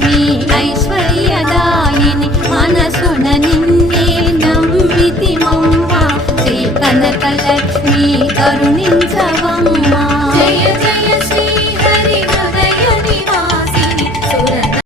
ಲಕ್ಷ್ಮೀ ಐಶ್ವರ್ಯದಾಯಿನಿ ಮನಸುನ ನಿನ್ನೆ ನಂಬಿತಿ ಮಮ್ಮ ಶ್ರೀ ಕನಕ ಲಕ್ಷ್ಮೀ ಕರುಣಿಂದ